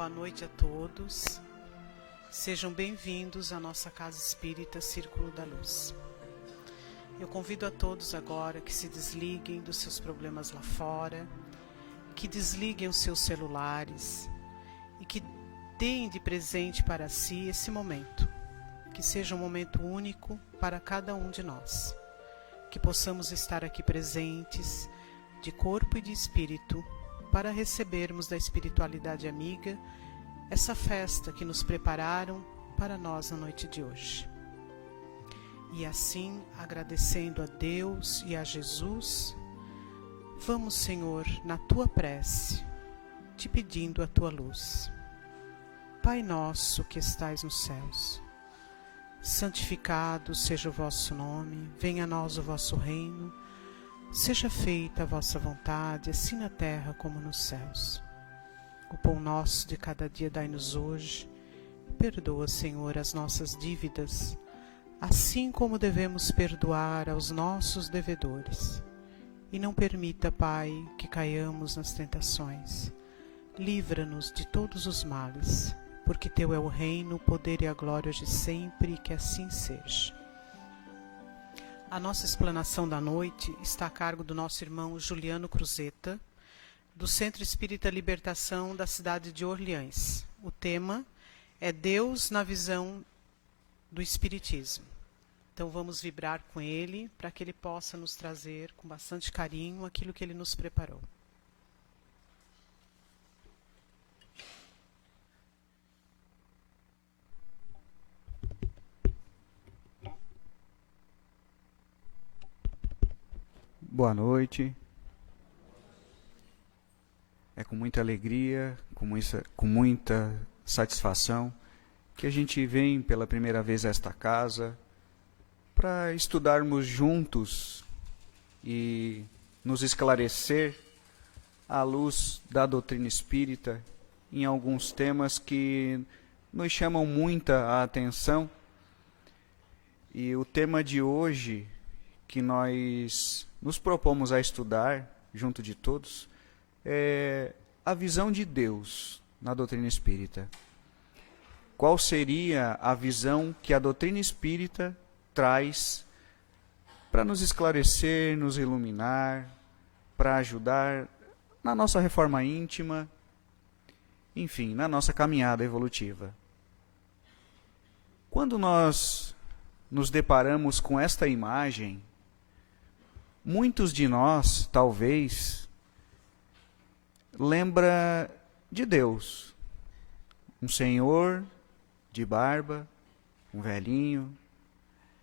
Boa noite a todos. Sejam bem-vindos à nossa Casa Espírita Círculo da Luz. Eu convido a todos agora que se desliguem dos seus problemas lá fora, que desliguem os seus celulares e que deem de presente para si esse momento, que seja um momento único para cada um de nós, que possamos estar aqui presentes de corpo e de espírito para recebermos da espiritualidade amiga essa festa que nos prepararam para nós na noite de hoje. E assim, agradecendo a Deus e a Jesus, vamos, Senhor, na Tua prece, te pedindo a Tua luz. Pai nosso que estais nos céus, santificado seja o vosso nome, venha a nós o vosso reino, seja feita a vossa vontade, assim na terra como nos céus. O pão nosso de cada dia dai-nos hoje. Perdoa, Senhor, as nossas dívidas, assim como devemos perdoar aos nossos devedores. E não permita, Pai, que caiamos nas tentações. Livra-nos de todos os males, porque Teu é o reino, o poder e a glória hoje e sempre, e que assim seja. A nossa explanação da noite está a cargo do nosso irmão Juliano Cruzeta, do Centro Espírita Libertação da cidade de Orleans. O tema é Deus na visão do Espiritismo. Então vamos vibrar com ele para que ele possa nos trazer com bastante carinho aquilo que ele nos preparou. Boa noite. É com muita alegria, com muita satisfação que a gente vem pela primeira vez a esta casa para estudarmos juntos e nos esclarecer à luz da doutrina espírita em alguns temas que nos chamam muita a atenção. E o tema de hoje que nós nos propomos a estudar junto de todos é a visão de Deus na doutrina espírita. Qual seria a visão que a doutrina espírita traz para nos esclarecer, nos iluminar, para ajudar na nossa reforma íntima, enfim, na nossa caminhada evolutiva? Quando nós nos deparamos com esta imagem, muitos de nós, talvez, lembra de Deus, um senhor de barba, um velhinho,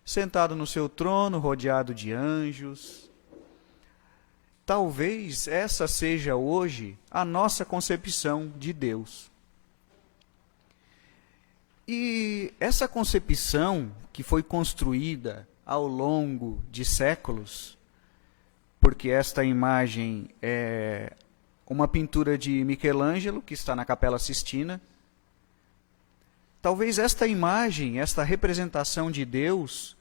sentado no seu trono, rodeado de anjos. Talvez essa seja hoje a nossa concepção de Deus. E essa concepção que foi construída ao longo de séculos, porque esta imagem é uma pintura de Michelangelo, que está na Capela Sistina. Talvez esta imagem, esta representação de Deus,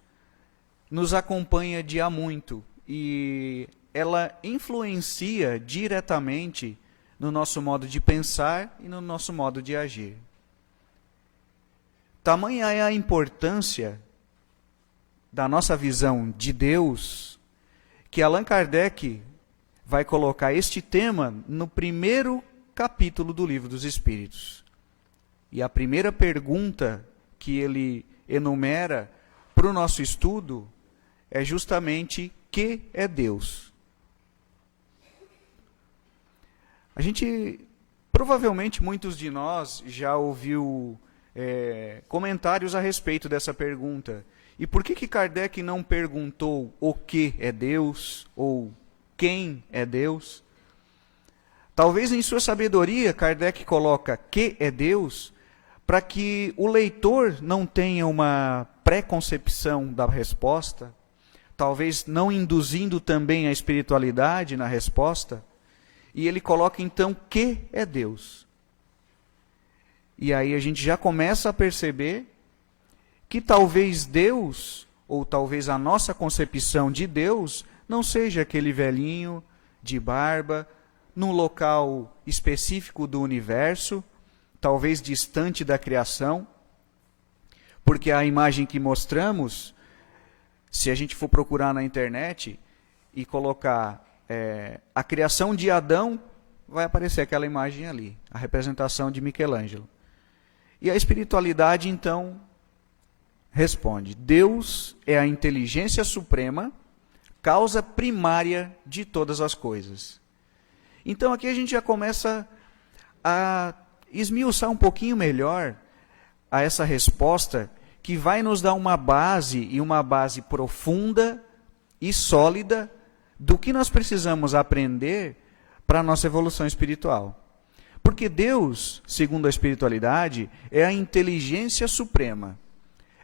nos acompanha de há muito, e ela influencia diretamente no nosso modo de pensar e no nosso modo de agir. Tamanha é a importância da nossa visão de Deus, que Allan Kardec vai colocar este tema no primeiro capítulo do Livro dos Espíritos. E a primeira pergunta que ele enumera para o nosso estudo é justamente: que é Deus? A gente, provavelmente muitos de nós já ouviu comentários a respeito dessa pergunta. E por que Kardec não perguntou o que é Deus ou quem é Deus? Talvez em sua sabedoria Kardec coloca que é Deus para que o leitor não tenha uma pré-concepção da resposta, talvez não induzindo também a espiritualidade na resposta, e ele coloca então que é Deus. E aí a gente já começa a perceber que talvez Deus, ou talvez a nossa concepção de Deus, não seja aquele velhinho de barba, num local específico do universo, talvez distante da criação, porque a imagem que mostramos, se a gente for procurar na internet e colocar a criação de Adão, vai aparecer aquela imagem ali, a representação de Michelangelo. E a espiritualidade, então, responde: Deus é a inteligência suprema, causa primária de todas as coisas. Então aqui a gente já começa a esmiuçar um pouquinho melhor a essa resposta, que vai nos dar uma base, e uma base profunda e sólida, do que nós precisamos aprender para a nossa evolução espiritual. Porque Deus, segundo a espiritualidade, é a inteligência suprema.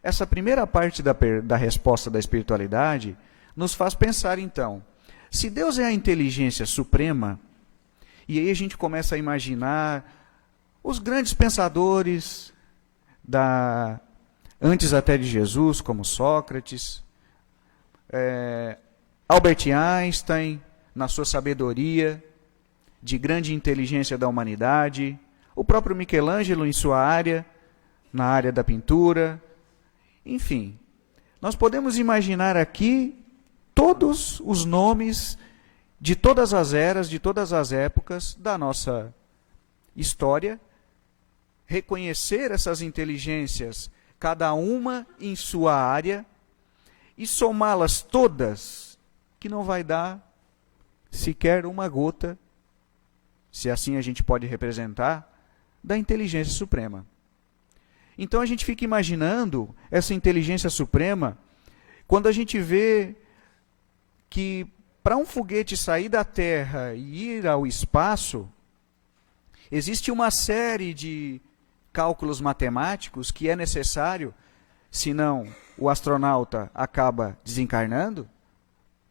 Essa primeira parte da resposta da espiritualidade nos faz pensar, então, se Deus é a inteligência suprema, e aí a gente começa a imaginar os grandes pensadores antes até de Jesus, como Sócrates, Albert Einstein, na sua sabedoria, de grande inteligência da humanidade, o próprio Michelangelo em sua área, na área da pintura, enfim. Nós podemos imaginar aqui todos os nomes de todas as eras, de todas as épocas da nossa história, reconhecer essas inteligências, cada uma em sua área, e somá-las todas, que não vai dar sequer uma gota, se assim a gente pode representar, da inteligência suprema. Então a gente fica imaginando essa inteligência suprema, quando a gente vê que para um foguete sair da Terra e ir ao espaço, existe uma série de cálculos matemáticos que é necessário, senão o astronauta acaba desencarnando,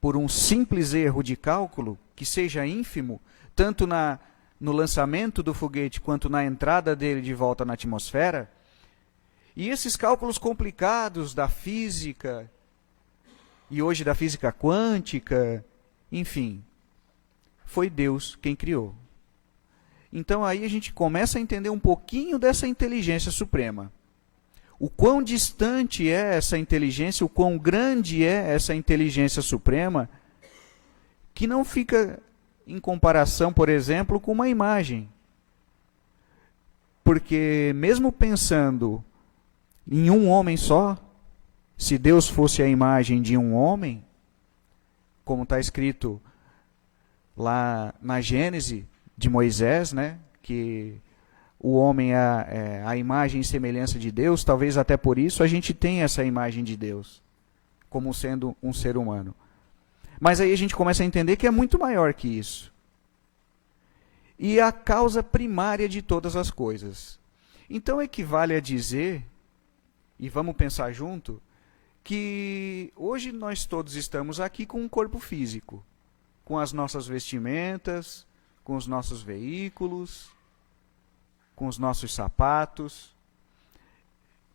por um simples erro de cálculo, que seja ínfimo, tanto no lançamento do foguete quanto na entrada dele de volta na atmosfera. E esses cálculos complicados da física, e hoje da física quântica, enfim, foi Deus quem criou. Então aí a gente começa a entender um pouquinho dessa inteligência suprema. O quão distante é essa inteligência, o quão grande é essa inteligência suprema, que não fica em comparação, por exemplo, com uma imagem. Porque mesmo pensando em um homem só, se Deus fosse a imagem de um homem, como está escrito lá na Gênese de Moisés, né, que o homem é a imagem e semelhança de Deus, talvez até por isso a gente tenha essa imagem de Deus, como sendo um ser humano. Mas aí a gente começa a entender que é muito maior que isso. E é a causa primária de todas as coisas. Então equivale a dizer, e vamos pensar junto, que hoje nós todos estamos aqui com um corpo físico, com as nossas vestimentas, com os nossos veículos, com os nossos sapatos.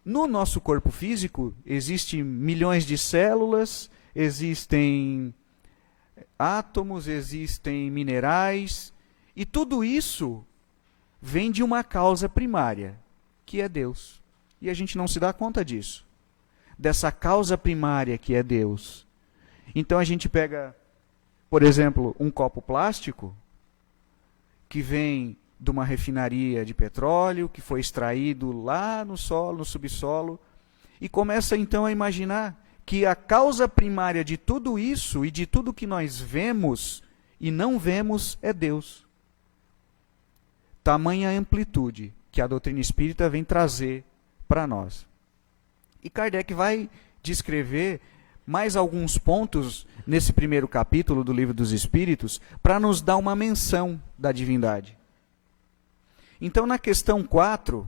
No nosso corpo físico existem milhões de células, existem átomos, existem minerais, e tudo isso vem de uma causa primária, que é Deus. E a gente não se dá conta disso, dessa causa primária que é Deus. Então a gente pega, por exemplo, um copo plástico, que vem de uma refinaria de petróleo, que foi extraído lá no solo, no subsolo, e começa então a imaginar que a causa primária de tudo isso e de tudo que nós vemos e não vemos é Deus. Tamanha amplitude que a doutrina espírita vem trazer para nós. E Kardec vai descrever mais alguns pontos nesse primeiro capítulo do Livro dos Espíritos para nos dar uma menção da divindade. Então, na questão 4,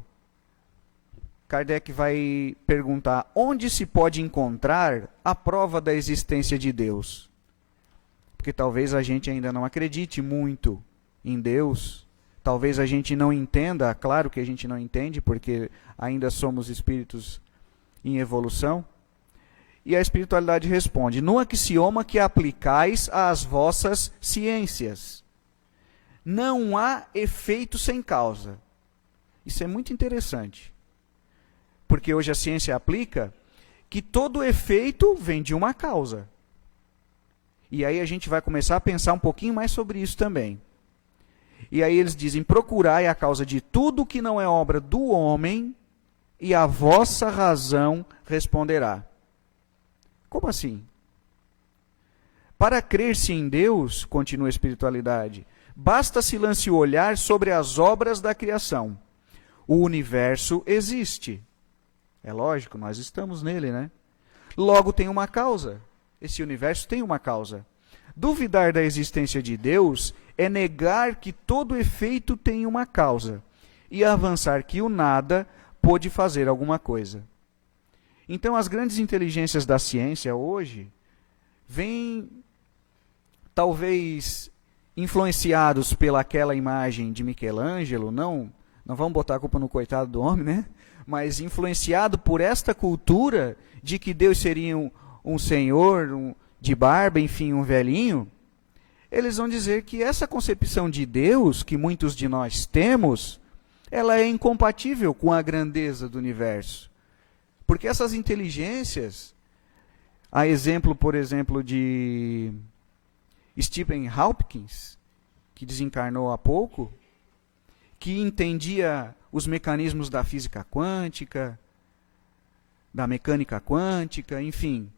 Kardec vai perguntar onde se pode encontrar a prova da existência de Deus. Porque talvez a gente ainda não acredite muito em Deus, talvez a gente não entenda, claro que a gente não entende, porque ainda somos espíritos em evolução. E a espiritualidade responde: no axioma que aplicais às vossas ciências, não há efeito sem causa. Isso é muito interessante. Porque hoje a ciência aplica que todo efeito vem de uma causa. E aí a gente vai começar a pensar um pouquinho mais sobre isso também. E aí eles dizem, procurai a causa de tudo que não é obra do homem, e a vossa razão responderá. Como assim? Para crer-se em Deus, continua a espiritualidade, basta-se lance o olhar sobre as obras da criação. O universo existe. É lógico, nós estamos nele, né? Logo tem uma causa. Esse universo tem uma causa. Duvidar da existência de Deus é negar que todo efeito tem uma causa e avançar que o nada pôde fazer alguma coisa. Então, as grandes inteligências da ciência hoje vêm, talvez, influenciados pelaquela imagem de Michelangelo, não vamos botar a culpa no coitado do homem, né? Mas influenciado por esta cultura de que Deus seria um senhor de barba, enfim, um velhinho, eles vão dizer que essa concepção de Deus, que muitos de nós temos, ela é incompatível com a grandeza do universo. Porque essas inteligências, a exemplo, por exemplo, de Stephen Hawking, que desencarnou há pouco, que entendia os mecanismos da física quântica, da mecânica quântica, enfim,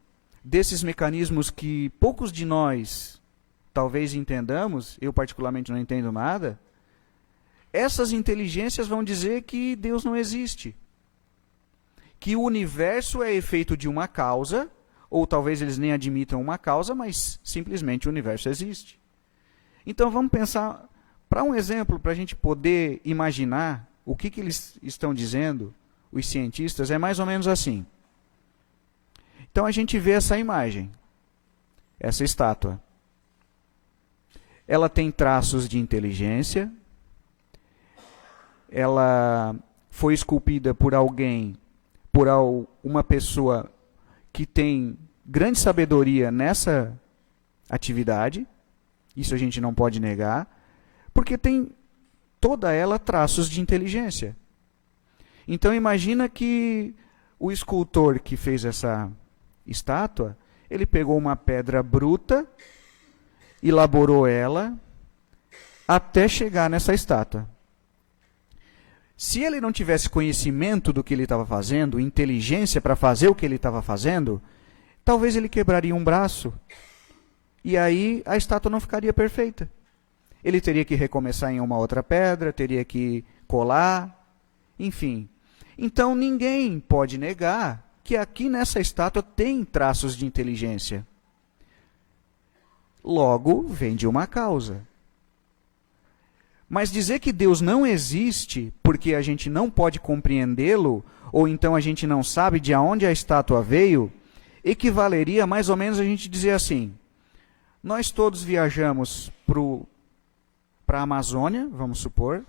desses mecanismos que poucos de nós talvez entendamos, eu particularmente não entendo nada, essas inteligências vão dizer que Deus não existe. Que o universo é efeito de uma causa, ou talvez eles nem admitam uma causa, mas simplesmente o universo existe. Então vamos pensar, para um exemplo, para a gente poder imaginar o que eles estão dizendo, os cientistas, é mais ou menos assim. Então a gente vê essa imagem, essa estátua. Ela tem traços de inteligência, ela foi esculpida por alguém, por uma pessoa que tem grande sabedoria nessa atividade, isso a gente não pode negar, porque tem toda ela traços de inteligência. Então imagina que o escultor que fez essa estátua, ele pegou uma pedra bruta, elaborou ela, até chegar nessa estátua. Se ele não tivesse conhecimento do que ele estava fazendo, inteligência para fazer o que ele estava fazendo, talvez ele quebraria um braço. E aí a estátua não ficaria perfeita. Ele teria que recomeçar em uma outra pedra, teria que colar, enfim. Então ninguém pode negar que aqui nessa estátua tem traços de inteligência. Logo, vem de uma causa. Mas dizer que Deus não existe porque a gente não pode compreendê-lo, ou então a gente não sabe de onde a estátua veio, equivaleria mais ou menos a gente dizer assim: nós todos viajamos para a Amazônia, vamos supor,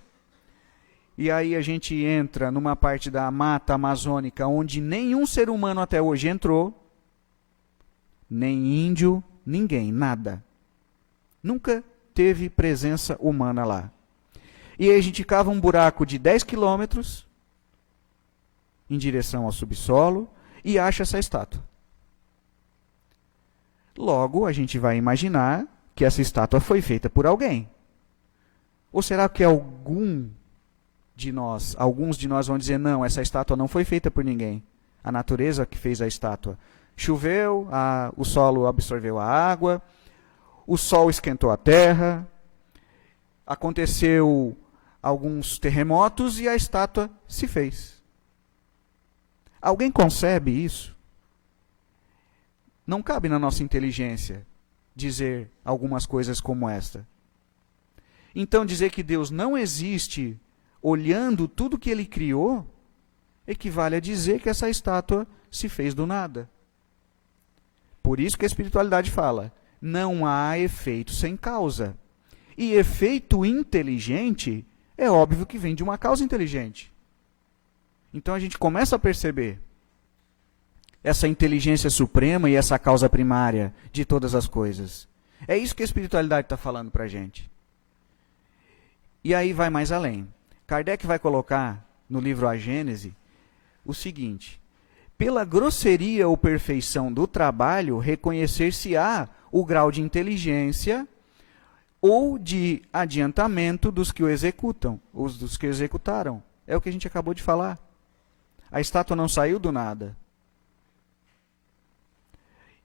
e aí a gente entra numa parte da mata amazônica onde nenhum ser humano até hoje entrou, nem índio, ninguém, nada. Nunca teve presença humana lá. E aí a gente cava um buraco de 10 quilômetros em direção ao subsolo e acha essa estátua. Logo, a gente vai imaginar que essa estátua foi feita por alguém. Ou será que alguns de nós vão dizer, não, essa estátua não foi feita por ninguém. A natureza que fez a estátua. Choveu, o solo absorveu a água, o sol esquentou a terra, aconteceu alguns terremotos e a estátua se fez. Alguém concebe isso? Não cabe na nossa inteligência dizer algumas coisas como esta. Então, dizer que Deus não existe olhando tudo que Ele criou, equivale a dizer que essa estátua se fez do nada. Por isso que a espiritualidade fala, não há efeito sem causa. E efeito inteligente é óbvio que vem de uma causa inteligente. Então a gente começa a perceber essa inteligência suprema e essa causa primária de todas as coisas. É isso que a espiritualidade está falando para a gente. E aí vai mais além. Kardec vai colocar no livro A Gênese o seguinte: pela grosseria ou perfeição do trabalho, reconhecer-se-á o grau de inteligência ou de adiantamento dos que o executam, os dos que o executaram. É o que a gente acabou de falar. A estátua não saiu do nada.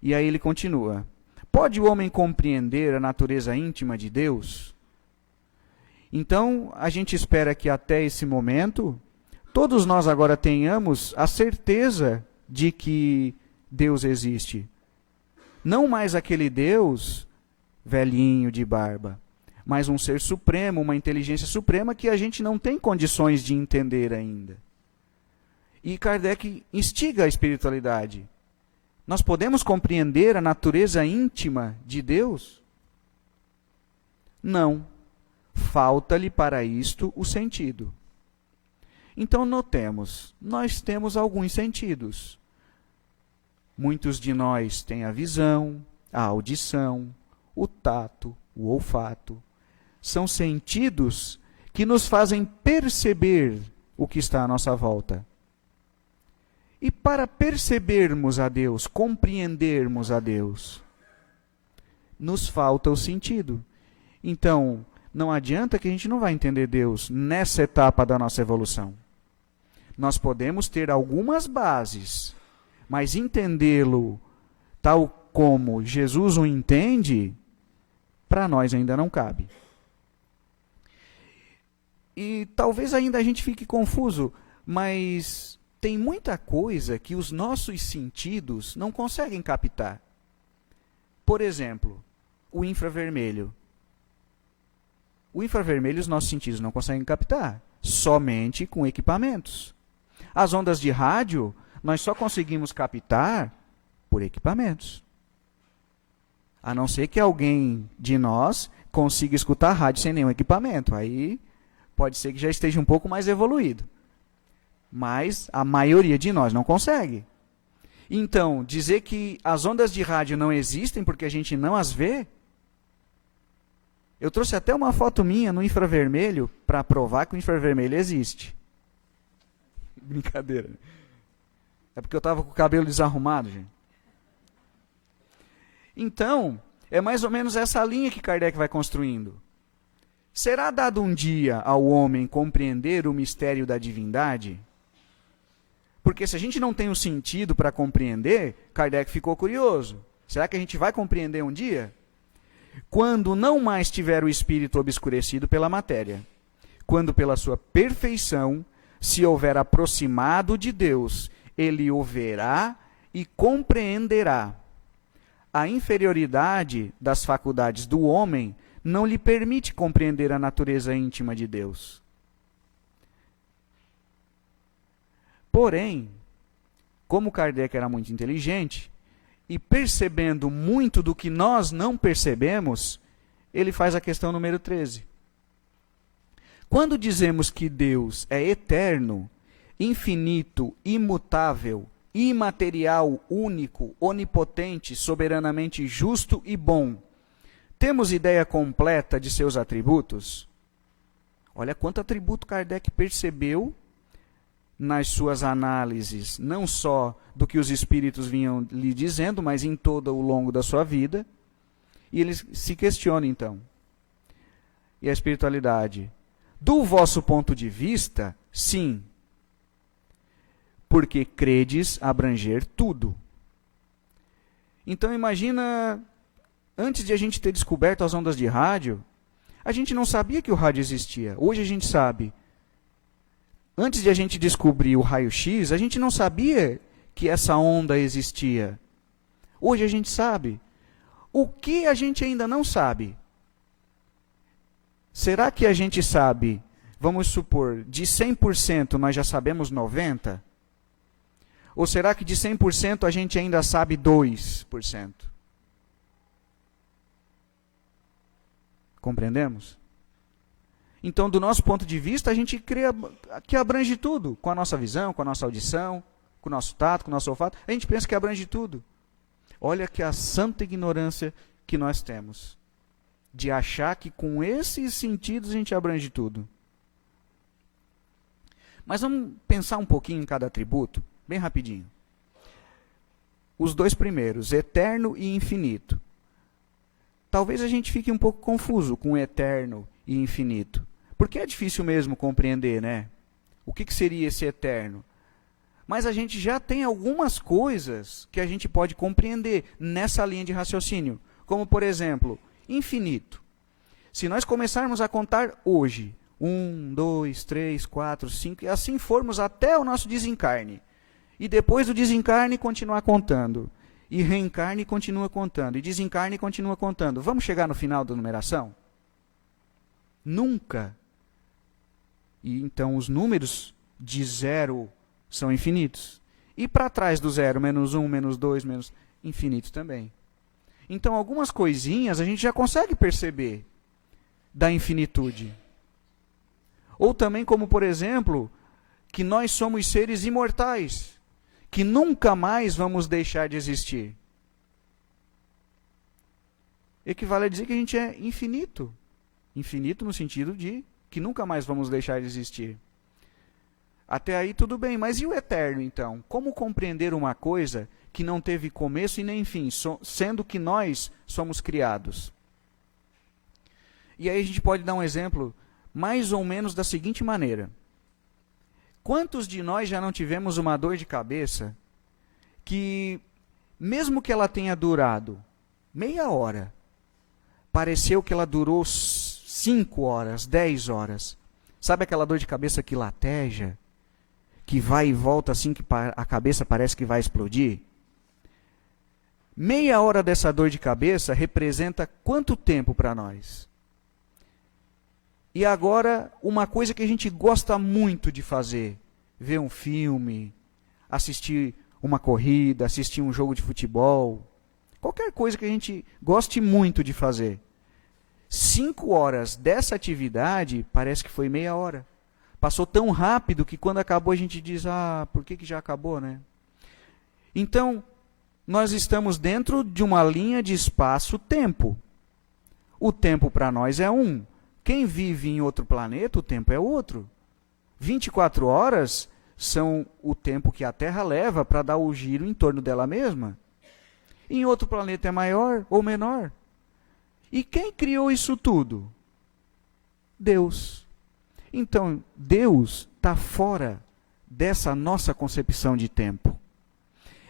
E aí ele continua: pode o homem compreender a natureza íntima de Deus? Então, a gente espera que até esse momento, todos nós agora tenhamos a certeza de que Deus existe. Não mais aquele Deus velhinho de barba, mas um ser supremo, uma inteligência suprema que a gente não tem condições de entender ainda. E Kardec instiga a espiritualidade. Nós podemos compreender a natureza íntima de Deus? Não. Falta-lhe para isto o sentido. Então notemos, nós temos alguns sentidos. Muitos de nós têm a visão, a audição, o tato, o olfato. São sentidos que nos fazem perceber o que está à nossa volta. E para percebermos a Deus, compreendermos a Deus, nos falta o sentido. Então, não adianta que a gente não vai entender Deus nessa etapa da nossa evolução. Nós podemos ter algumas bases, mas entendê-lo tal como Jesus o entende, para nós ainda não cabe. E talvez ainda a gente fique confuso, mas tem muita coisa que os nossos sentidos não conseguem captar. Por exemplo, o infravermelho. O infravermelho os nossos sentidos não conseguem captar, somente com equipamentos. As ondas de rádio, nós só conseguimos captar por equipamentos. A não ser que alguém de nós consiga escutar a rádio sem nenhum equipamento. Aí pode ser que já esteja um pouco mais evoluído. Mas a maioria de nós não consegue. Então, dizer que as ondas de rádio não existem porque a gente não as vê. Eu trouxe até uma foto minha no infravermelho para provar que o infravermelho existe. Brincadeira. É porque eu estava com o cabelo desarrumado, gente. Então, é mais ou menos essa linha que Kardec vai construindo. Será dado um dia ao homem compreender o mistério da divindade? Porque se a gente não tem o sentido para compreender, Kardec ficou curioso. Será que a gente vai compreender um dia? Quando não mais tiver o espírito obscurecido pela matéria, quando pela sua perfeição se houver aproximado de Deus, ele o verá e compreenderá. A inferioridade das faculdades do homem não lhe permite compreender a natureza íntima de Deus. Porém, como Kardec era muito inteligente, e percebendo muito do que nós não percebemos, ele faz a questão número 13. Quando dizemos que Deus é eterno, infinito, imutável, imaterial, único, onipotente, soberanamente justo e bom, temos ideia completa de seus atributos? Olha quanto atributo Kardec percebeu nas suas análises, não só do que os espíritos vinham lhe dizendo, mas em todo o longo da sua vida. E ele se questiona, então. E a espiritualidade? Do vosso ponto de vista, sim. Porque credes abranger tudo. Então imagina, antes de a gente ter descoberto as ondas de rádio, a gente não sabia que o rádio existia. Hoje a gente sabe. Antes de a gente descobrir o raio-x, a gente não sabia que essa onda existia. Hoje a gente sabe. O que a gente ainda não sabe? Será que a gente sabe, vamos supor, de 100% nós já sabemos 90%? Ou será que de 100% a gente ainda sabe 2%? Compreendemos? Então, do nosso ponto de vista, a gente crê que abrange tudo, com a nossa visão, com a nossa audição, com o nosso tato, com o nosso olfato. A gente pensa que abrange tudo. Olha que a santa ignorância que nós temos, de achar que com esses sentidos a gente abrange tudo. Mas vamos pensar um pouquinho em cada atributo, bem rapidinho. Os dois primeiros, eterno e infinito. Talvez a gente fique um pouco confuso com eterno e infinito. Porque é difícil mesmo compreender, né? O que seria esse eterno? Mas a gente já tem algumas coisas que a gente pode compreender nessa linha de raciocínio. Como, por exemplo, infinito. Se nós começarmos a contar hoje, 1, 2, 3, 4, 5, e assim formos até o nosso desencarne, e depois do desencarne continuar contando, e reencarne e continua contando, e desencarne e continua contando, vamos chegar no final da numeração? Nunca. E então os números de 0 são infinitos. E para trás do 0, menos 1, menos 2, menos... infinito também. Então algumas coisinhas a gente já consegue perceber da infinitude. Ou também como, por exemplo, que nós somos seres imortais, que nunca mais vamos deixar de existir. Equivale a dizer que a gente é infinito. Infinito no sentido de que nunca mais vamos deixar de existir. Até aí tudo bem, mas e o eterno então? Como compreender uma coisa que não teve começo e nem fim, sendo que nós somos criados? E aí a gente pode dar um exemplo mais ou menos da seguinte maneira. Quantos de nós já não tivemos uma dor de cabeça que, mesmo que ela tenha durado meia hora, pareceu que ela durou 5 horas, 10 horas. Sabe aquela dor de cabeça que lateja? Que vai e volta assim que a cabeça parece que vai explodir? Meia hora dessa dor de cabeça representa quanto tempo para nós? E agora, uma coisa que a gente gosta muito de fazer, ver um filme, assistir uma corrida, assistir um jogo de futebol, qualquer coisa que a gente goste muito de fazer. 5 horas dessa atividade parece que foi meia hora. Passou tão rápido que quando acabou a gente diz, por que já acabou, né? Então, nós estamos dentro de uma linha de espaço-tempo. O tempo para nós é um. Quem vive em outro planeta, o tempo é outro. 24 horas são o tempo que a Terra leva para dar o giro em torno dela mesma. Em outro planeta é maior ou menor. E quem criou isso tudo? Deus. Então, Deus está fora dessa nossa concepção de tempo.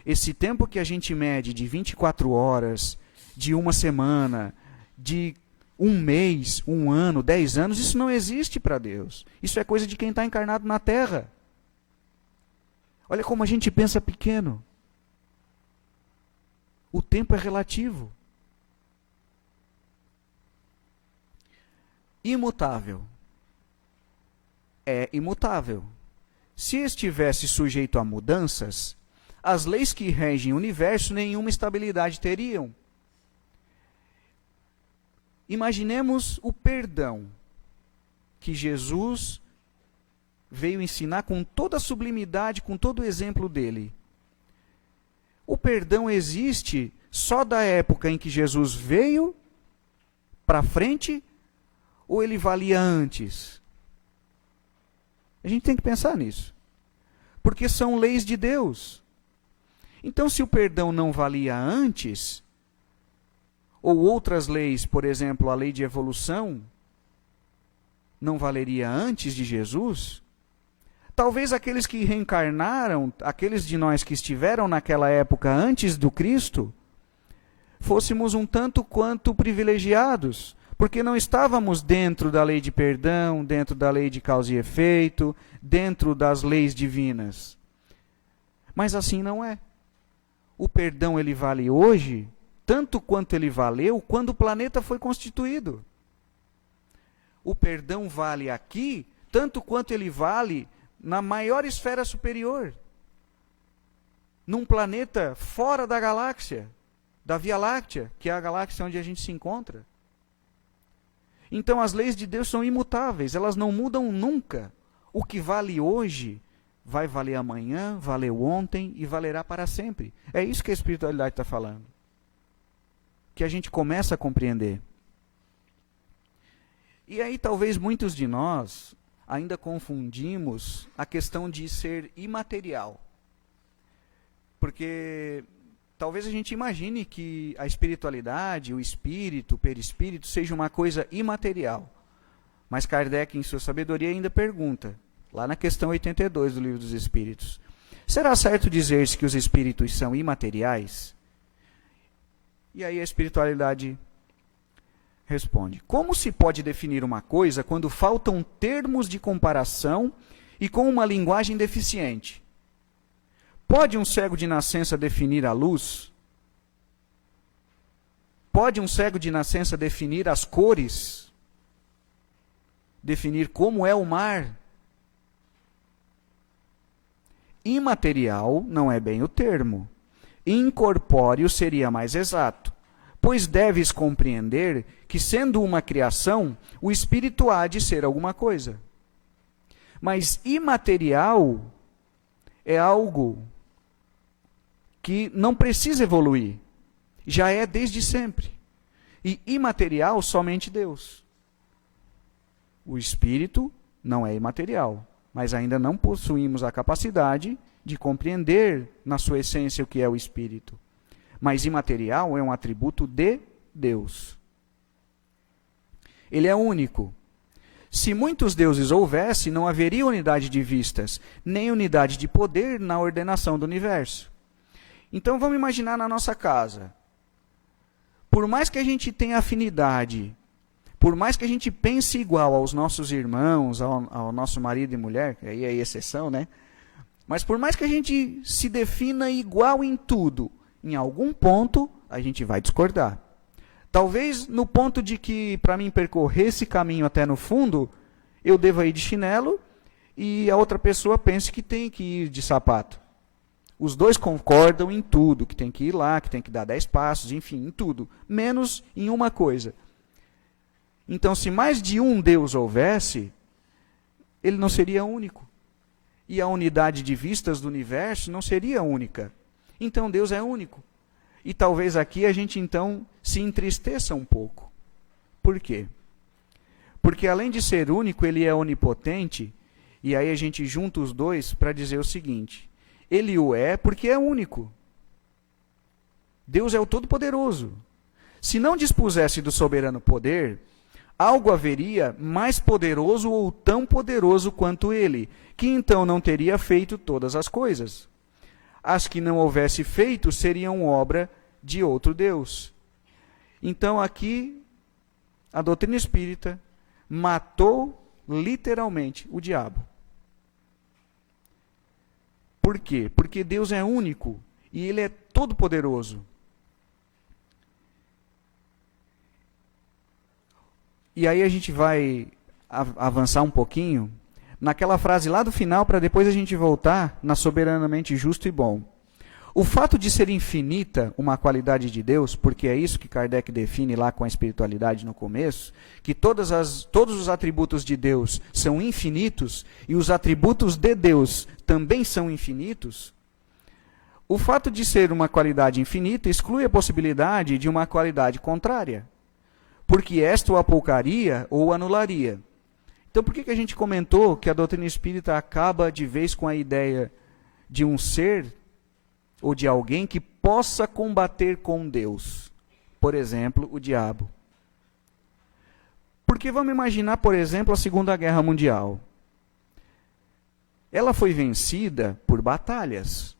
Esse tempo que a gente mede de 24 horas, de uma semana, de um mês, um ano, 10 anos, isso não existe para Deus. Isso é coisa de quem está encarnado na Terra. Olha como a gente pensa pequeno. O tempo é relativo. Imutável. É imutável. Se estivesse sujeito a mudanças, as leis que regem o universo nenhuma estabilidade teriam. Imaginemos o perdão que Jesus veio ensinar com toda a sublimidade, com todo o exemplo dele. O perdão existe só da época em que Jesus veio para frente ou ele valia antes? A gente tem que pensar nisso. Porque são leis de Deus. Então, se o perdão não valia antes, ou outras leis, por exemplo, a lei de evolução, não valeria antes de Jesus, talvez aqueles que reencarnaram, aqueles de nós que estiveram naquela época antes do Cristo, fôssemos um tanto quanto privilegiados, porque não estávamos dentro da lei de perdão, dentro da lei de causa e efeito, dentro das leis divinas. Mas assim não é. O perdão ele vale hoje, tanto quanto ele valeu quando o planeta foi constituído. O perdão vale aqui, tanto quanto ele vale na maior esfera superior. Num planeta fora da galáxia, da Via Láctea, que é a galáxia onde a gente se encontra. Então as leis de Deus são imutáveis, elas não mudam nunca. O que vale hoje, vai valer amanhã, valeu ontem e valerá para sempre. É isso que a espiritualidade está falando. Que a gente começa a compreender. E aí talvez muitos de nós ainda confundimos a questão de ser imaterial. Porque talvez a gente imagine que a espiritualidade, o espírito, o perispírito, seja uma coisa imaterial. Mas Kardec, em sua sabedoria, ainda pergunta, lá na questão 82 do Livro dos Espíritos, será certo dizer-se que os espíritos são imateriais? E aí a espiritualidade responde, como se pode definir uma coisa quando faltam termos de comparação e com uma linguagem deficiente? Pode um cego de nascença definir a luz? Pode um cego de nascença definir as cores? Definir como é o mar? Imaterial não é bem o termo. Incorpóreo seria mais exato, pois deves compreender que, sendo uma criação, o espírito há de ser alguma coisa. Mas imaterial é algo que não precisa evoluir, já é desde sempre. E imaterial somente Deus. O espírito não é imaterial, mas ainda não possuímos a capacidade de compreender na sua essência o que é o espírito. Mas imaterial é um atributo de Deus. Ele é único. Se muitos deuses houvesse, não haveria unidade de vistas, nem unidade de poder na ordenação do universo. Então vamos imaginar na nossa casa. Por mais que a gente tenha afinidade, por mais que a gente pense igual aos nossos irmãos, ao nosso marido e mulher, que aí é exceção, né? Mas por mais que a gente se defina igual em tudo, em algum ponto a gente vai discordar. Talvez no ponto de que, para mim percorrer esse caminho até no fundo, eu deva ir de chinelo e a outra pessoa pense que tem que ir de sapato. Os dois concordam em tudo, que tem que ir lá, que tem que dar 10 passos, enfim, em tudo, menos em uma coisa. Então, se mais de um Deus houvesse, ele não seria único. E a unidade de vistas do universo não seria única. Então, Deus é único. E talvez aqui a gente, então, se entristeça um pouco. Por quê? Porque, além de ser único, ele é onipotente, e aí a gente junta os dois para dizer o seguinte, ele o é porque é único. Deus é o Todo-Poderoso. Se não dispusesse do soberano poder, algo haveria mais poderoso ou tão poderoso quanto ele, que então não teria feito todas as coisas. As que não houvesse feito seriam obra de outro Deus. Então aqui, a doutrina espírita matou literalmente o diabo. Por quê? Porque Deus é único e ele é todo-poderoso. E aí a gente vai avançar um pouquinho naquela frase lá do final, para depois a gente voltar na soberanamente justo e bom. O fato de ser infinita uma qualidade de Deus, porque é isso que Kardec define lá com a espiritualidade no começo, que todos os atributos de Deus são infinitos e os atributos de Deus também são infinitos, o fato de ser uma qualidade infinita exclui a possibilidade de uma qualidade contrária, porque esta o apoucaria ou anularia. Então, por que a gente comentou que a doutrina espírita acaba de vez com a ideia de um ser ou de alguém que possa combater com Deus? Por exemplo, o diabo. Porque vamos imaginar, por exemplo, a Segunda Guerra Mundial. Ela foi vencida por batalhas.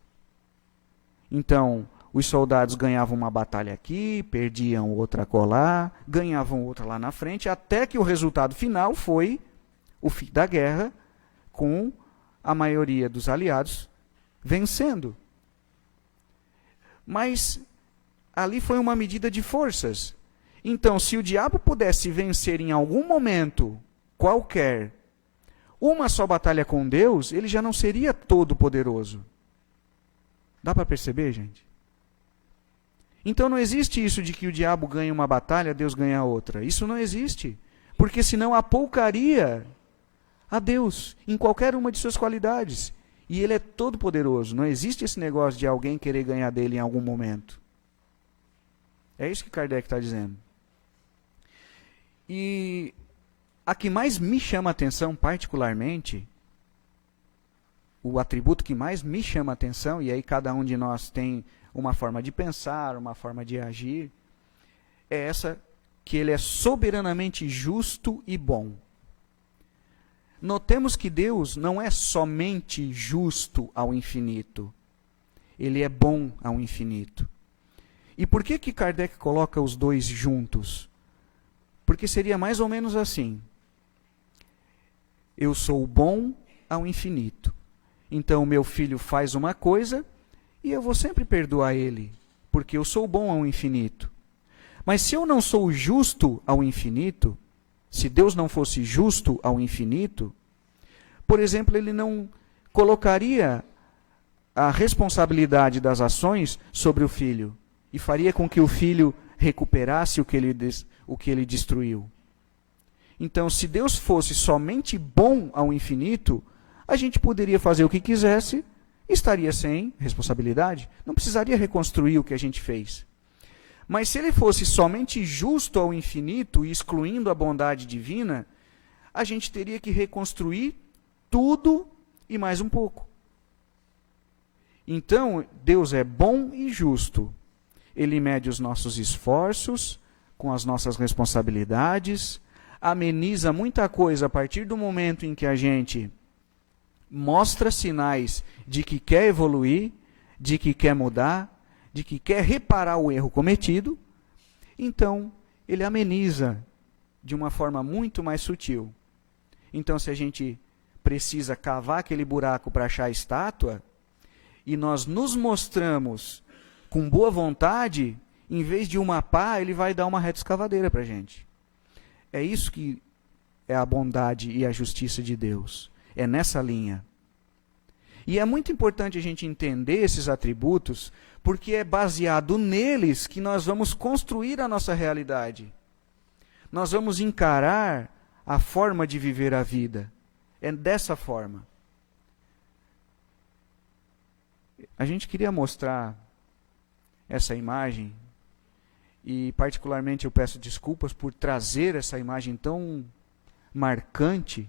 Então, os soldados ganhavam uma batalha aqui, perdiam outra acolá, ganhavam outra lá na frente, até que o resultado final foi o fim da guerra, com a maioria dos aliados vencendo. Mas ali foi uma medida de forças. Então, se o diabo pudesse vencer em algum momento qualquer uma só batalha com Deus, ele já não seria todo poderoso. Dá para perceber, gente? Então não existe isso de que o diabo ganha uma batalha, Deus ganha outra. Isso não existe. Porque senão apoucaria a Deus em qualquer uma de suas qualidades. E ele é todo poderoso. Não existe esse negócio de alguém querer ganhar dele em algum momento. É isso que Kardec está dizendo. E a que mais me chama a atenção particularmente, o atributo que mais me chama a atenção, e aí cada um de nós tem uma forma de pensar, uma forma de agir, é essa que ele é soberanamente justo e bom. Notemos que Deus não é somente justo ao infinito, ele é bom ao infinito. E por que Kardec coloca os dois juntos? Porque seria mais ou menos assim: eu sou bom ao infinito. Então, meu filho faz uma coisa e eu vou sempre perdoar ele, porque eu sou bom ao infinito. Mas se eu não sou justo ao infinito, se Deus não fosse justo ao infinito, por exemplo, ele não colocaria a responsabilidade das ações sobre o filho e faria com que o filho recuperasse o que ele destruiu. Então, se Deus fosse somente bom ao infinito, a gente poderia fazer o que quisesse, estaria sem responsabilidade, não precisaria reconstruir o que a gente fez. Mas se ele fosse somente justo ao infinito, excluindo a bondade divina, a gente teria que reconstruir tudo e mais um pouco. Então, Deus é bom e justo. Ele mede os nossos esforços com as nossas responsabilidades, ameniza muita coisa a partir do momento em que a gente mostra sinais de que quer evoluir, de que quer mudar, de que quer reparar o erro cometido. Então, ele ameniza de uma forma muito mais sutil. Então, se a gente precisa cavar aquele buraco para achar a estátua, e nós nos mostramos com boa vontade, em vez de uma pá, ele vai dar uma reta escavadeira para a gente. É isso que é a bondade e a justiça de Deus. É nessa linha. E é muito importante a gente entender esses atributos, porque é baseado neles que nós vamos construir a nossa realidade. Nós vamos encarar a forma de viver a vida. É dessa forma. A gente queria mostrar essa imagem, e particularmente eu peço desculpas por trazer essa imagem tão marcante,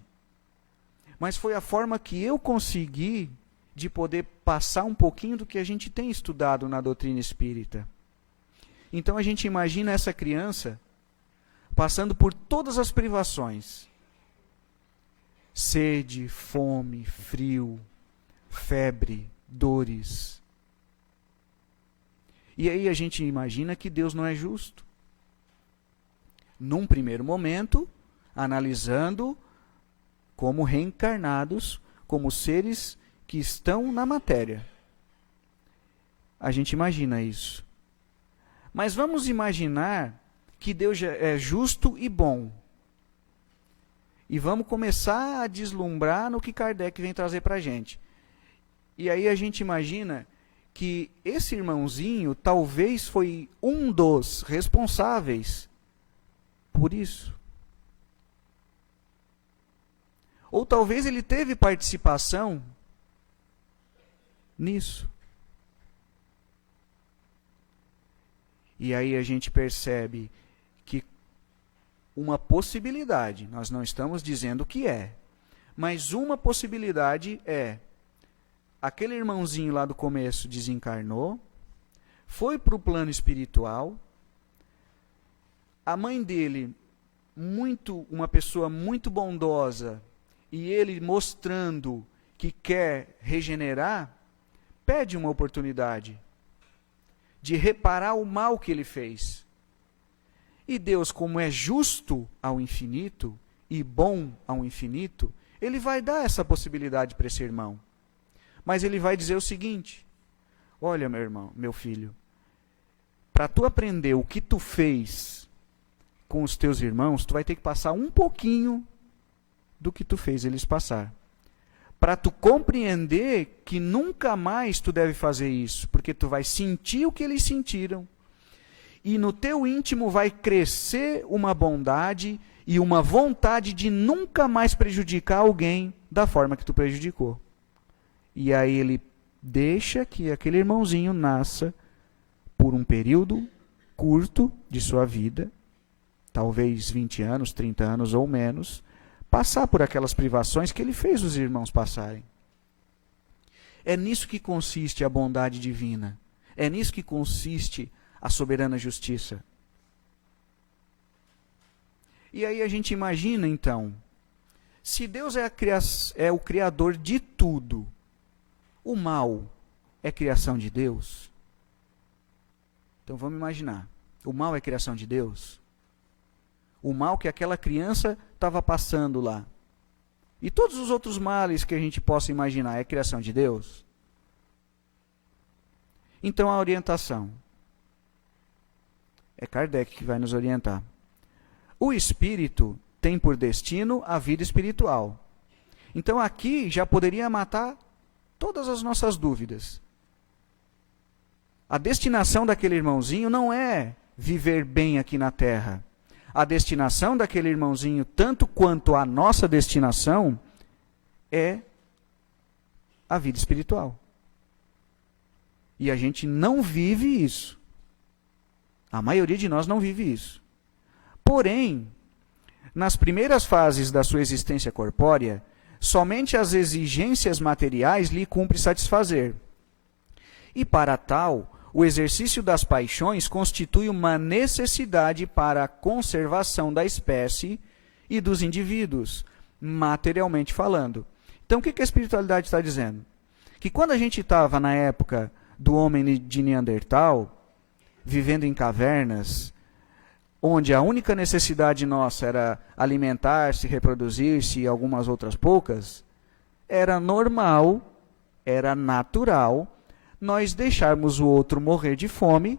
mas foi a forma que eu consegui de poder passar um pouquinho do que a gente tem estudado na doutrina espírita. Então a gente imagina essa criança passando por todas as privações: sede, fome, frio, febre, dores. E aí a gente imagina que Deus não é justo. Num primeiro momento, analisando como reencarnados, como seres que estão na matéria. A gente imagina isso. Mas vamos imaginar que Deus é justo e bom. E vamos começar a deslumbrar no que Kardec vem trazer para a gente. E aí a gente imagina que esse irmãozinho talvez foi um dos responsáveis por isso. Ou talvez ele teve participação nisso. E aí a gente percebe que uma possibilidade, nós não estamos dizendo que é, mas uma possibilidade é: aquele irmãozinho lá do começo desencarnou, foi para o plano espiritual, a mãe dele, uma pessoa muito bondosa, e ele mostrando que quer regenerar, pede uma oportunidade de reparar o mal que ele fez. E Deus, como é justo ao infinito e bom ao infinito, ele vai dar essa possibilidade para esse irmão. Mas ele vai dizer o seguinte: olha, meu irmão, meu filho, para tu aprender o que tu fez com os teus irmãos, tu vai ter que passar um pouquinho do que tu fez eles passar. Para tu compreender que nunca mais tu deve fazer isso, porque tu vai sentir o que eles sentiram, e no teu íntimo vai crescer uma bondade e uma vontade de nunca mais prejudicar alguém da forma que tu prejudicou. E aí ele deixa que aquele irmãozinho nasça por um período curto de sua vida, talvez 20 anos, 30 anos ou menos, passar por aquelas privações que ele fez os irmãos passarem. É nisso que consiste a bondade divina. É nisso que consiste a soberana justiça. E aí a gente imagina, então, se Deus é o criador de tudo, o mal é criação de Deus? Então vamos imaginar, o mal é criação de Deus? O mal que aquela criança estava passando lá. E todos os outros males que a gente possa imaginar, é criação de Deus? Então a orientação. É Kardec que vai nos orientar. O espírito tem por destino a vida espiritual. Então aqui já poderia matar todas as nossas dúvidas. A destinação daquele irmãozinho não é viver bem aqui na Terra. A destinação daquele irmãozinho, tanto quanto a nossa destinação, é a vida espiritual. E a gente não vive isso. A maioria de nós não vive isso. Porém, nas primeiras fases da sua existência corpórea, somente as exigências materiais lhe cumpre satisfazer. E para tal, o exercício das paixões constitui uma necessidade para a conservação da espécie e dos indivíduos, materialmente falando. Então, o que a espiritualidade está dizendo? Que quando a gente estava na época do homem de Neandertal, vivendo em cavernas, onde a única necessidade nossa era alimentar-se, reproduzir-se e algumas outras poucas, era normal, era natural, nós deixarmos o outro morrer de fome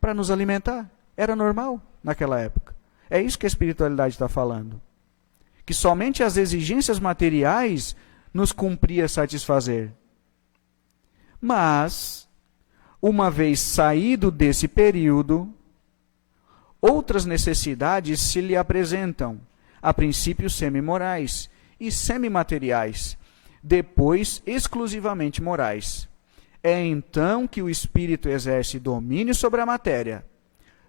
para nos alimentar. Era normal naquela época. É isso que a espiritualidade está falando. Que somente as exigências materiais nos cumpria satisfazer. Mas, uma vez saído desse período, outras necessidades se lhe apresentam, a princípio semi-morais e semi-materiais, depois exclusivamente morais. É então que o espírito exerce domínio sobre a matéria,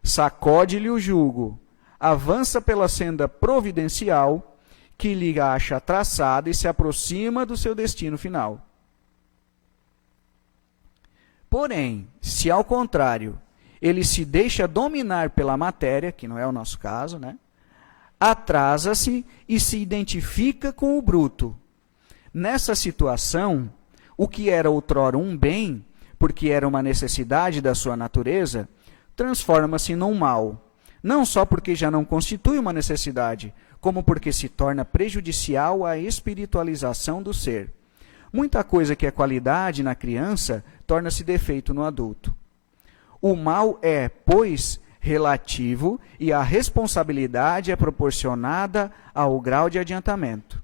sacode-lhe o jugo, avança pela senda providencial que lhe acha traçada e se aproxima do seu destino final. Porém, se ao contrário, ele se deixa dominar pela matéria, que não é o nosso caso, né? Atrasa-se e se identifica com o bruto. Nessa situação, o que era outrora um bem, porque era uma necessidade da sua natureza, transforma-se num mal. Não só porque já não constitui uma necessidade, como porque se torna prejudicial à espiritualização do ser. Muita coisa que é qualidade na criança torna-se defeito no adulto. O mal é, pois, relativo e a responsabilidade é proporcionada ao grau de adiantamento.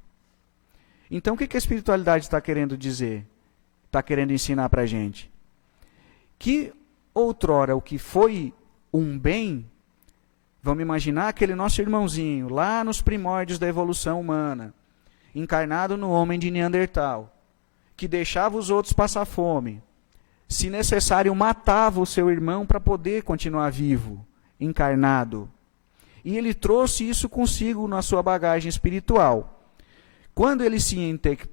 Então, o que a espiritualidade está querendo dizer? Está querendo ensinar para a gente? Que outrora o que foi um bem, vamos imaginar aquele nosso irmãozinho, lá nos primórdios da evolução humana, encarnado no homem de Neandertal, que deixava os outros passar fome, se necessário matava o seu irmão para poder continuar vivo, encarnado. E ele trouxe isso consigo na sua bagagem espiritual. Quando ele se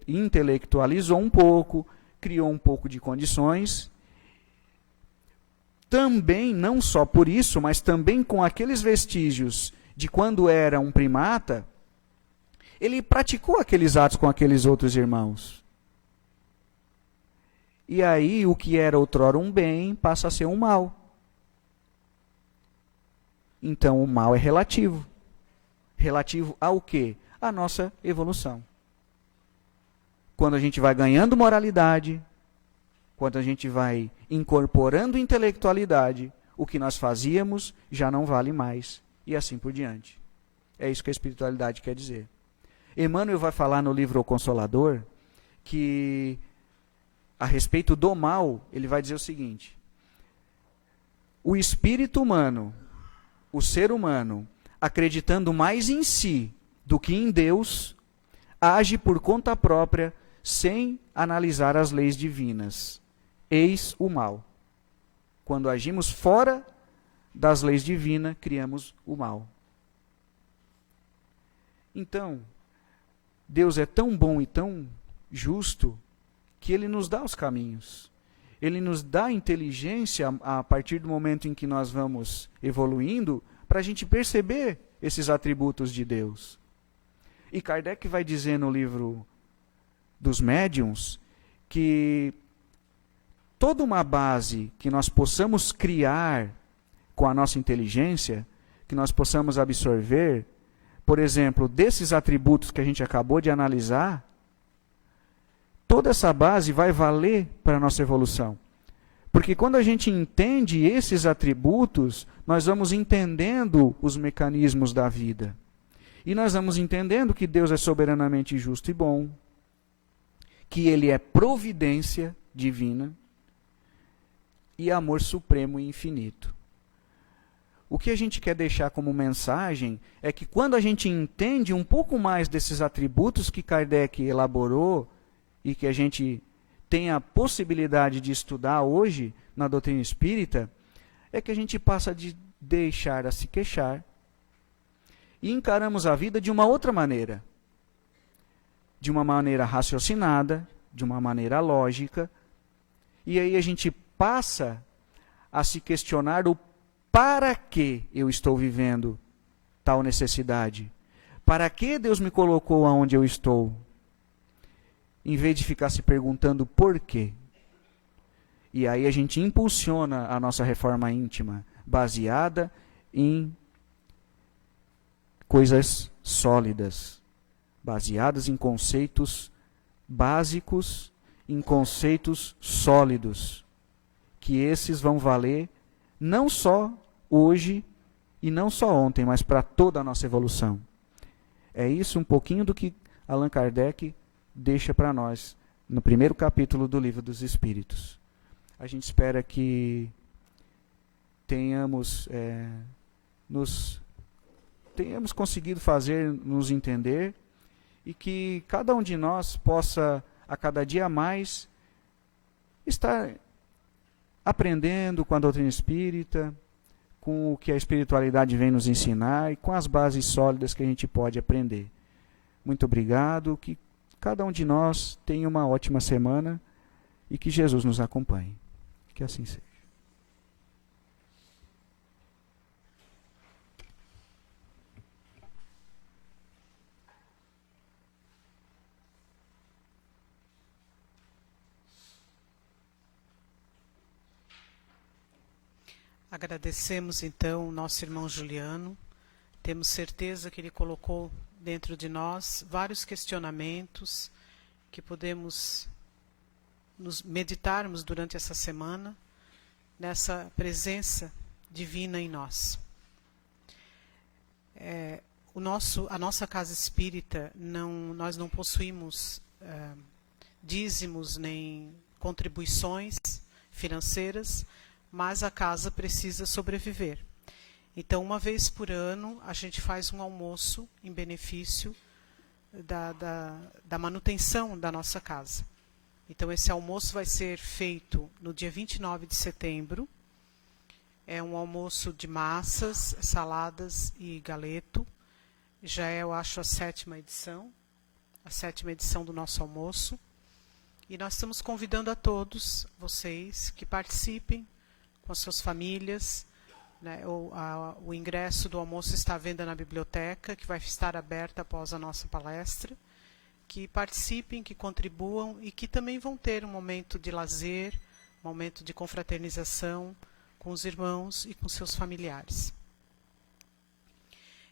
intelectualizou um pouco, criou um pouco de condições, também, não só por isso, mas também com aqueles vestígios de quando era um primata, ele praticou aqueles atos com aqueles outros irmãos. E aí, o que era outrora um bem, passa a ser um mal. Então, o mal é relativo. Relativo ao quê? À nossa evolução. Quando a gente vai ganhando moralidade, quando a gente vai incorporando intelectualidade, o que nós fazíamos já não vale mais. E assim por diante. É isso que a espiritualidade quer dizer. Emmanuel vai falar no livro O Consolador que, a respeito do mal, ele vai dizer o seguinte: o espírito humano, o ser humano, acreditando mais em si do que em Deus, age por conta própria, sem analisar as leis divinas. Eis o mal. Quando agimos fora das leis divinas, criamos o mal. Então, Deus é tão bom e tão justo que Ele nos dá os caminhos. Ele nos dá inteligência a partir do momento em que nós vamos evoluindo para a gente perceber esses atributos de Deus. E Kardec vai dizer no livro dos Médiuns que toda uma base que nós possamos criar com a nossa inteligência, que nós possamos absorver, por exemplo, desses atributos que a gente acabou de analisar, toda essa base vai valer para a nossa evolução. Porque quando a gente entende esses atributos, nós vamos entendendo os mecanismos da vida. E nós vamos entendendo que Deus é soberanamente justo e bom, que Ele é providência divina e amor supremo e infinito. O que a gente quer deixar como mensagem é que quando a gente entende um pouco mais desses atributos que Kardec elaborou e que a gente tem a possibilidade de estudar hoje na doutrina espírita, é que a gente passa de deixar a se queixar e encaramos a vida de uma outra maneira. De uma maneira raciocinada, de uma maneira lógica, e aí a gente passa a se questionar o para que eu estou vivendo tal necessidade? Para que Deus me colocou aonde eu estou? Em vez de ficar se perguntando por quê. E aí a gente impulsiona a nossa reforma íntima, baseada em coisas sólidas, baseadas em conceitos básicos, em conceitos sólidos, que esses vão valer não só hoje e não só ontem, mas para toda a nossa evolução. É isso um pouquinho do que Allan Kardec deixa para nós no primeiro capítulo do Livro dos Espíritos. A gente espera que tenhamos conseguido nos entender e que cada um de nós possa, a cada dia mais, estar aprendendo com a doutrina espírita, com o que a espiritualidade vem nos ensinar e com as bases sólidas que a gente pode aprender. Muito obrigado, que cada um de nós tenha uma ótima semana e que Jesus nos acompanhe. Que assim seja. Agradecemos então o nosso irmão Juliano. Temos certeza que ele colocou dentro de nós vários questionamentos que podemos nos meditarmos durante essa semana nessa presença divina em nós. A nossa casa espírita, nós não possuímos dízimos nem contribuições financeiras, mas a casa precisa sobreviver. Então, uma vez por ano, a gente faz um almoço em benefício da manutenção da nossa casa. Então, esse almoço vai ser feito no dia 29 de setembro. É um almoço de massas, saladas e galeto. Já é, eu acho, a sétima edição do nosso almoço. E nós estamos convidando a todos vocês que participem com as suas famílias, né? O ingresso do almoço está à venda na biblioteca, que vai estar aberta após a nossa palestra. Que participem, que contribuam e que também vão ter um momento de lazer, um momento de confraternização com os irmãos e com seus familiares.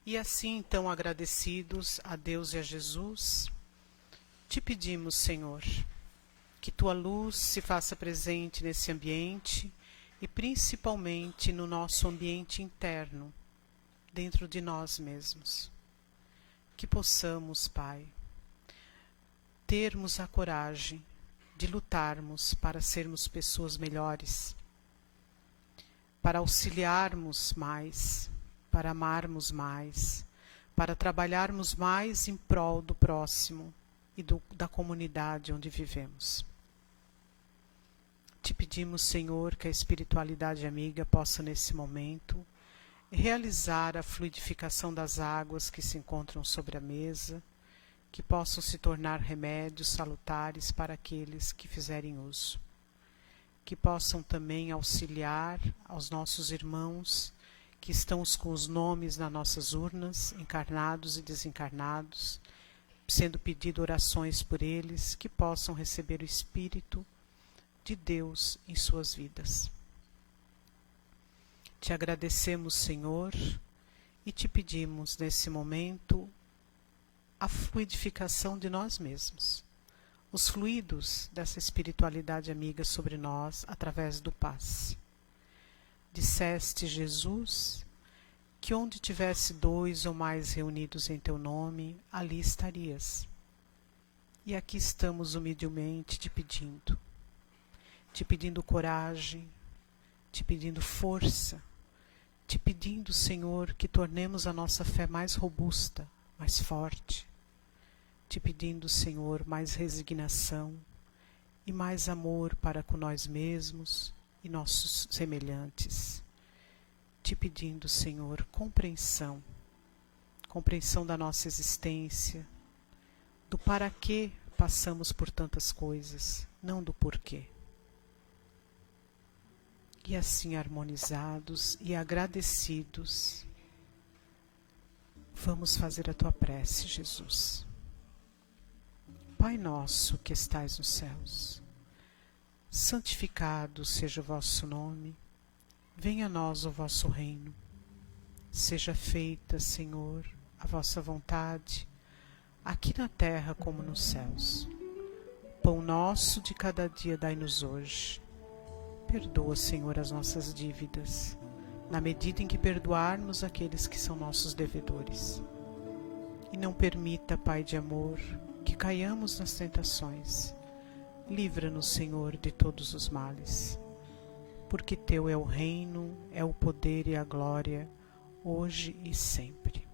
E assim, então, agradecidos a Deus e a Jesus, te pedimos, Senhor, que tua luz se faça presente nesse ambiente e principalmente no nosso ambiente interno, dentro de nós mesmos. Que possamos, Pai, termos a coragem de lutarmos para sermos pessoas melhores, para auxiliarmos mais, para amarmos mais, para trabalharmos mais em prol do próximo e da comunidade onde vivemos. Te pedimos, Senhor, que a espiritualidade amiga possa, nesse momento, realizar a fluidificação das águas que se encontram sobre a mesa, que possam se tornar remédios salutares para aqueles que fizerem uso. Que possam também auxiliar aos nossos irmãos que estão com os nomes nas nossas urnas, encarnados e desencarnados, sendo pedido orações por eles, que possam receber o Espírito de Deus em suas vidas. Te agradecemos, Senhor, e te pedimos nesse momento a fluidificação de nós mesmos, os fluidos dessa espiritualidade amiga sobre nós através do passe. Disseste, Jesus, que onde tivesse 2 ou mais reunidos em teu nome, ali estarias. E aqui estamos humildemente te pedindo coragem, te pedindo força, te pedindo, Senhor, que tornemos a nossa fé mais robusta, mais forte, te pedindo, Senhor, mais resignação e mais amor para com nós mesmos e nossos semelhantes. Te pedindo, Senhor, compreensão da nossa existência, do para que passamos por tantas coisas, não do porquê. E assim harmonizados e agradecidos, vamos fazer a tua prece, Jesus. Pai nosso que estais nos céus, santificado seja o vosso nome, venha a nós o vosso reino. Seja feita, Senhor, a vossa vontade, aqui na terra como nos céus. Pão nosso de cada dia dai-nos hoje. Perdoa, Senhor, as nossas dívidas, na medida em que perdoarmos aqueles que são nossos devedores. E não permita, Pai de amor, que caiamos nas tentações. Livra-nos, Senhor, de todos os males. Porque teu é o reino, é o poder e a glória, hoje e sempre.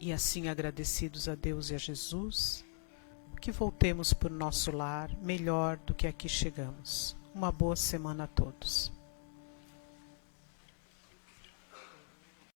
E assim, agradecidos a Deus e a Jesus, que voltemos para o nosso lar melhor do que aqui chegamos. Uma boa semana a todos.